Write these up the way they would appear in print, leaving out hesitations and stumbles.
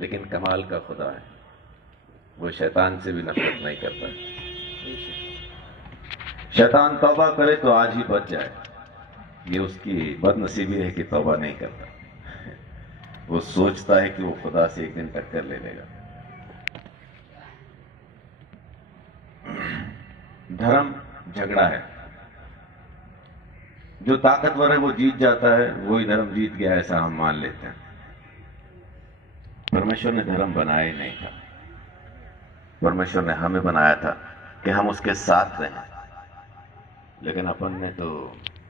लेकिन कमाल का खुदा है, वो शैतान से भी नफरत नहीं करता। शैतान तौबा करे तो आज ही बच जाए, ये उसकी बदनसीबी है कि तौबा नहीं करता। वो सोचता है कि वो खुदा से एक दिन टक्कर ले लेगा। धर्म झगड़ा है, जो ताकतवर है वो जीत जाता है, वही धर्म जीत गया ऐसा हम मान लेते हैं। परमेश्वर ने धर्म बनाया ही नहीं था, परमेश्वर ने हमें बनाया था कि हम उसके साथ रहें, लेकिन अपन ने तो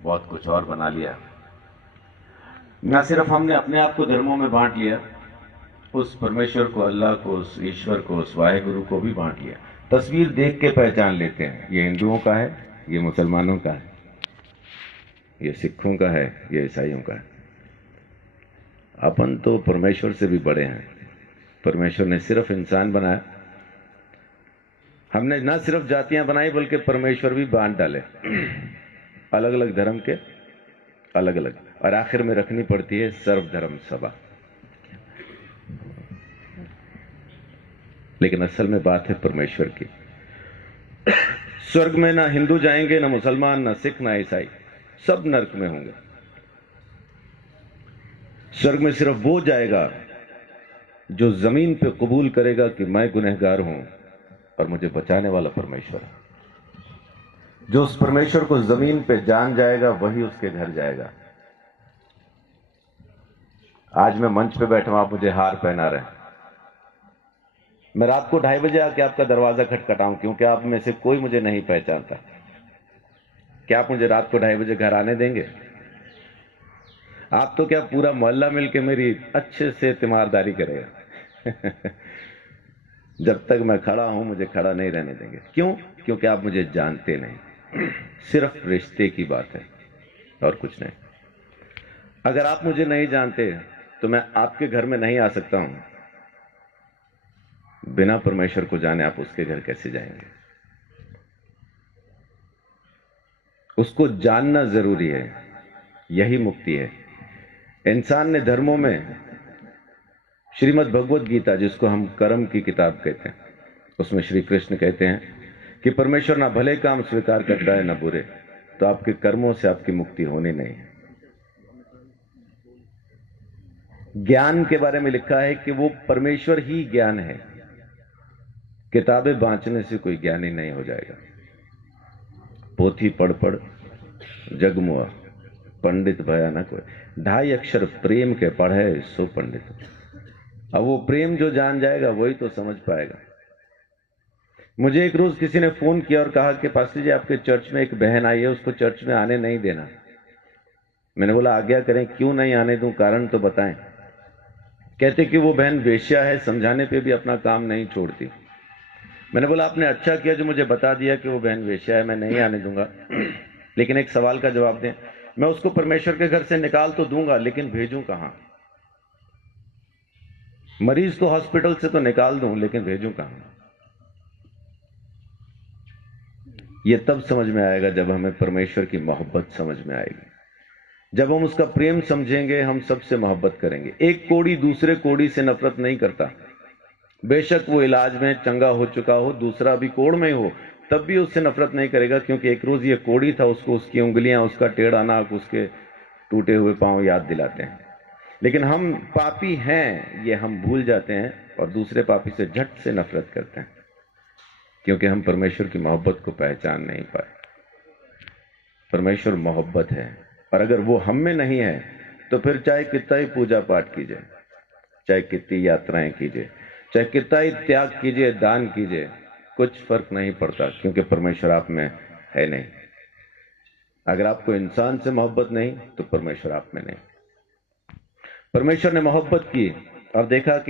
बहुत कुछ और बना लिया। न सिर्फ हमने अपने आप को धर्मों में बांट लिया, उस परमेश्वर को, अल्लाह को, उस ईश्वर को, उस वाहेगुरु को भी बांट लिया। तस्वीर देख के पहचान लेते हैं, ये हिंदुओं का है, ये मुसलमानों का है, ये सिखों का है, ये ईसाइयों का है। अपन तो परमेश्वर से भी बड़े हैं। परमेश्वर ने सिर्फ इंसान बनाया, हमने ना सिर्फ जातियां बनाई बल्कि परमेश्वर भी बांट डाले अलग अलग धर्म के, अलग अलग, और आखिर में रखनी पड़ती है सर्वधर्म सभा। लेकिन असल में बात है परमेश्वर की। स्वर्ग में ना हिंदू जाएंगे, ना मुसलमान, ना सिख, ना ईसाई, सब नरक में होंगे। स्वर्ग में सिर्फ वो जाएगा जो जमीन पे कबूल करेगा कि मैं गुनहगार हूं और मुझे बचाने वाला परमेश्वर है। जो उस परमेश्वर को जमीन पे जान जाएगा वही उसके घर जाएगा। आज मैं मंच पे बैठा हूं, आप मुझे हार पहना रहे हैं, मैं रात को 2:30 बजे आके आपका दरवाजा खटखटाऊं क्योंकि आप में से कोई मुझे नहीं पहचानता, क्या आप मुझे रात को 2:30 बजे घर आने देंगे? आप तो क्या पूरा मोहल्ला मिलके मेरी अच्छे से तीमारदारी करेगा जब तक मैं खड़ा हूं मुझे खड़ा नहीं रहने देंगे। क्यों? क्योंकि आप मुझे जानते नहीं सिर्फ रिश्ते की बात है और कुछ नहीं। अगर आप मुझे नहीं जानते तो मैं आपके घर में नहीं आ सकता हूं, बिना परमेश्वर को जाने आप उसके घर कैसे जाएंगे? उसको जानना जरूरी है, यही मुक्ति है। इंसान ने धर्मों में श्रीमद् भगवत गीता, जिसको हम कर्म की किताब कहते हैं, उसमें श्री कृष्ण कहते हैं कि परमेश्वर ना भले काम स्वीकार करता है ना बुरे, तो आपके कर्मों से आपकी मुक्ति होनी नहीं है। ज्ञान के बारे में लिखा है कि वो परमेश्वर ही ज्ञान है, किताबें बांचने से कोई ज्ञानी नहीं हो जाएगा। पोथी पढ़ पढ़ जगमुआ, पंडित भया न कोई, 2.5 अक्षर प्रेम के पढ़े सो पंडित। अब वो प्रेम जो जान जाएगा वही तो समझ पाएगा। मुझे एक रोज किसी ने फोन किया और कहा कि पास्टर जी आपके चर्च में एक बहन आई है, उसको चर्च में आने नहीं देना। मैंने बोला आज्ञा करें, क्यों नहीं आने दूं, कारण तो बताएं। कहते कि वो बहन वेश्या है, समझाने पे भी अपना काम नहीं छोड़ती। मैंने बोला आपने अच्छा किया जो मुझे बता दिया कि वो बहन वेश्या है, मैं नहीं आने दूंगा लेकिन एक सवाल का जवाब दें, मैं उसको परमेश्वर के घर से निकाल तो दूंगा लेकिन भेजूं कहां? मरीज को हॉस्पिटल से तो निकाल दूं लेकिन भेजूं कहां? ये तब समझ में आएगा जब हमें परमेश्वर की मोहब्बत समझ में आएगी, जब हम उसका प्रेम समझेंगे, हम सबसे मोहब्बत करेंगे। एक कोढ़ी दूसरे कोढ़ी से नफरत नहीं करता, बेशक वो इलाज में चंगा हो चुका हो, दूसरा भी कोढ़ में हो, तब भी उससे नफरत नहीं करेगा, क्योंकि एक रोज ये कोढ़ी था, उसको उसकी उंगलियां, उसका टेढ़ा नाक, उसके टूटे हुए पांव याद दिलाते हैं। लेकिन हम पापी हैं ये हम भूल जाते हैं और दूसरे पापी से झट से नफरत करते हैं, क्योंकि हम परमेश्वर की मोहब्बत को पहचान नहीं पाए। परमेश्वर मोहब्बत है, और अगर वो हम में नहीं है तो फिर चाहे कितना ही पूजा पाठ कीजिए, चाहे कितनी यात्राएं कीजिए, चाहे कितना ही त्याग कीजिए, दान कीजिए, कुछ फर्क नहीं पड़ता, क्योंकि परमेश्वर आप में है नहीं। अगर आपको इंसान से मोहब्बत नहीं तो परमेश्वर आप में नहीं। परमेश्वर ने मोहब्बत की और देखा कि